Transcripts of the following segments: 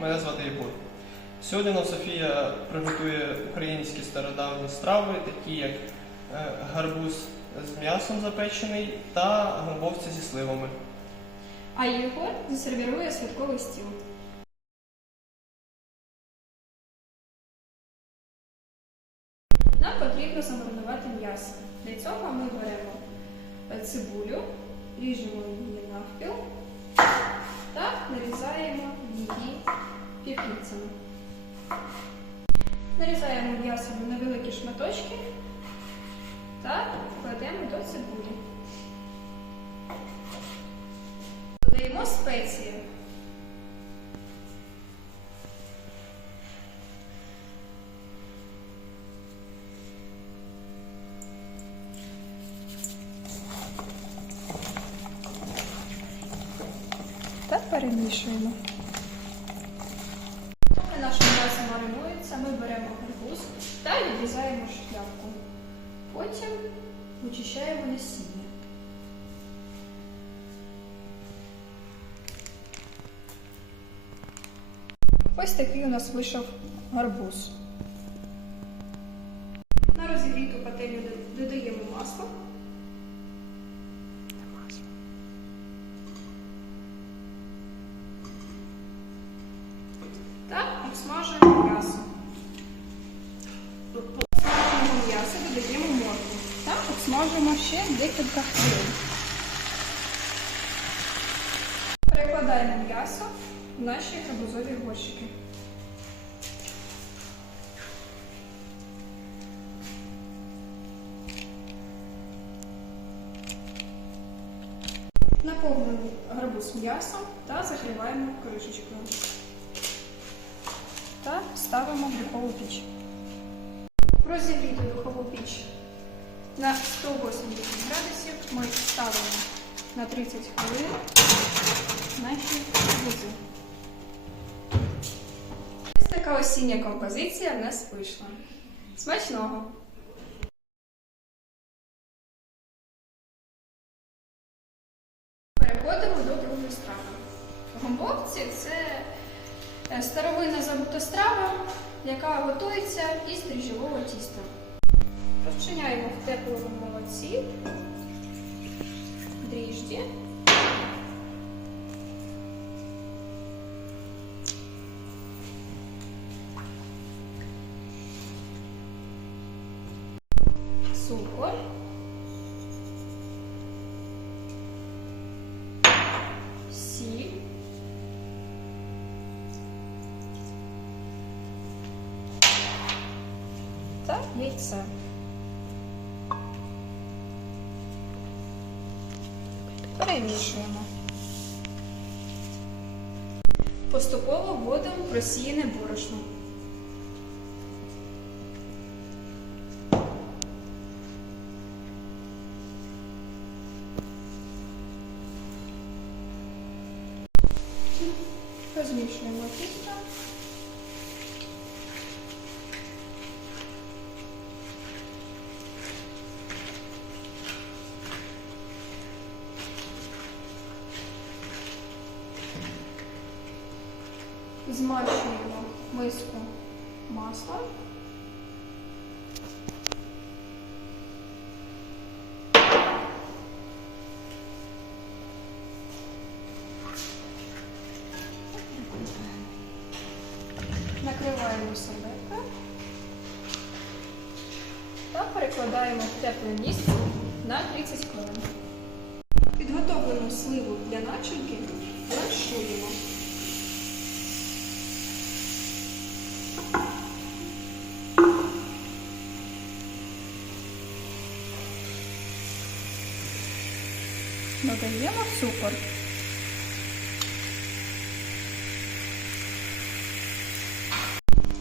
мене звати Єгор. Сьогодні нам Софія приготує українські стародавні страви, такі як е, гарбуз з м'ясом запечений та грибовці зі сливами. А Єгор засервірує святковий стіл. Нам потрібно замаринувати м'ясо. Для цього ми беремо е, цибулю, ріжемо її навпіл та нарізаємо її півкільцями. Нарізаємо м'ясо на невеликі шматочки та кладемо до цибулі. Додаємо спеції. Та перемішуємо. Поки наше м'ясо маринується, ми беремо гарбуз та відрізаємо шляпку. Потім вичищаємо насіння. Ось такий у нас вийшов гарбуз. На розігріту пательню до- додаємо масло. Та обсмажуємо м'ясо. До обсмаженого м'яса додаємо моркву та обсмажуємо ще декілька хвилин. Перекладаємо м'ясо в наші гарбузові горщики. Наповнимо гарбуз м'ясом та закриваємо кришечкою. Та ставимо в духову піч. В розігріту духову піч на 180 градусів ми ставимо на 30 хвилин наші гарбузи. Ось така осіння композиція в нас вийшла. Смачного! Переходимо до другої страви. Гомбовці це е, старовинна забута страва, яка готується із дріжджового тіста. Розчиняємо в теплому молоці дріжджі. Цукор. Сіль. Та яйце. Перемішуємо. Поступово вводимо просіяне борошно. Розмішуємо тісто. Змащуємо миску маслом. Накриваємо серветкою та перекладаємо в тепле місце на 30 хвилин. Підготовлену сливу для начинки бланшуємо. Додаємо цукор.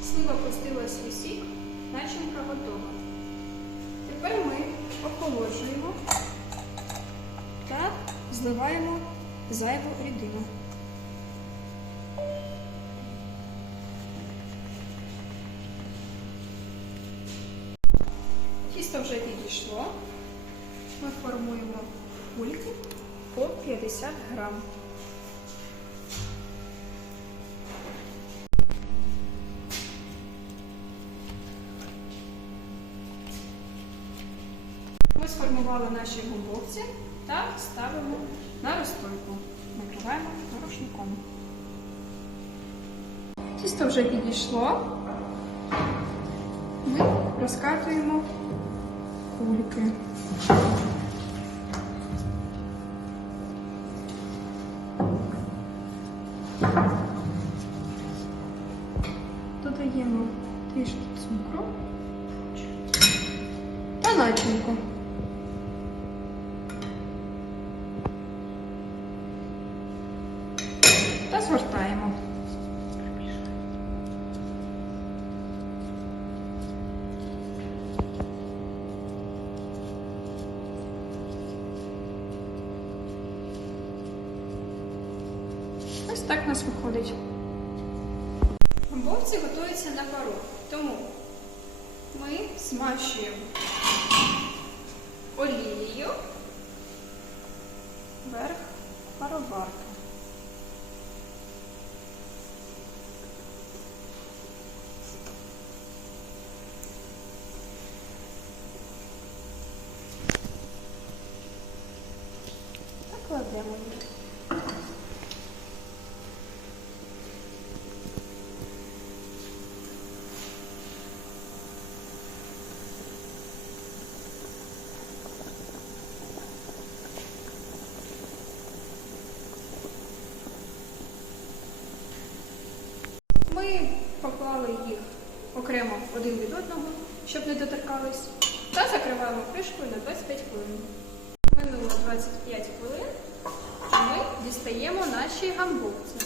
Слива пустила свій сік, начинка готова. Тепер ми охолоджуємо та зливаємо зайву рідину. 50 грам. Ми сформували наші губовці та ставимо на розтойку. Накриваємо порошником. Тісто вже підійшло. Ми розкатуємо кульки. Додаємо трішки цукру та начинку. Та згортаємо. Ось так нас виходить. Гомбовці готуються на пару, тому ми змащуємо олією верх пароварки. Та кладемо її. Один від одного, щоб не доторкались, та закриваємо кришкою на 25 хвилин. Минуло 25 хвилин, і ми дістаємо наші гамбовці.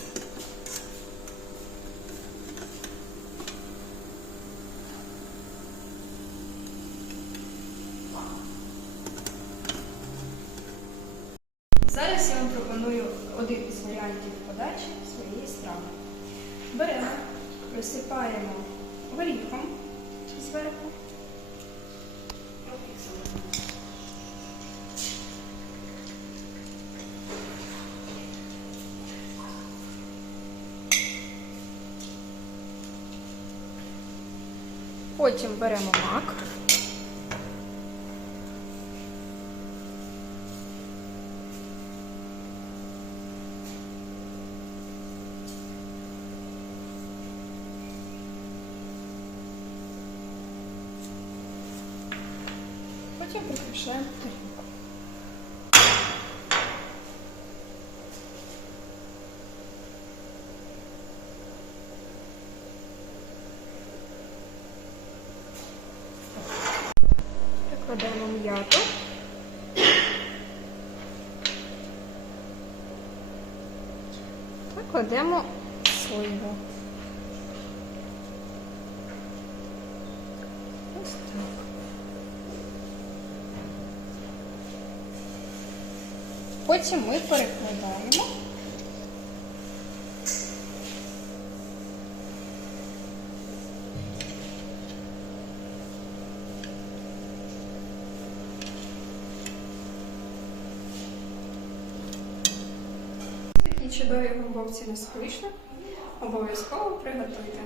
Зараз я вам пропоную один із варіантів подачі своєї страви. Беремо, присипаємо горіхом зверху. Потім беремо мак. Потім прикрашаємо тарілку. Прикладаємо м'яту. Та кладемо сливу. Ось так. Потім ми перекладаємо. Такі чудові гумбовці у нас. Обов'язково приготуйте.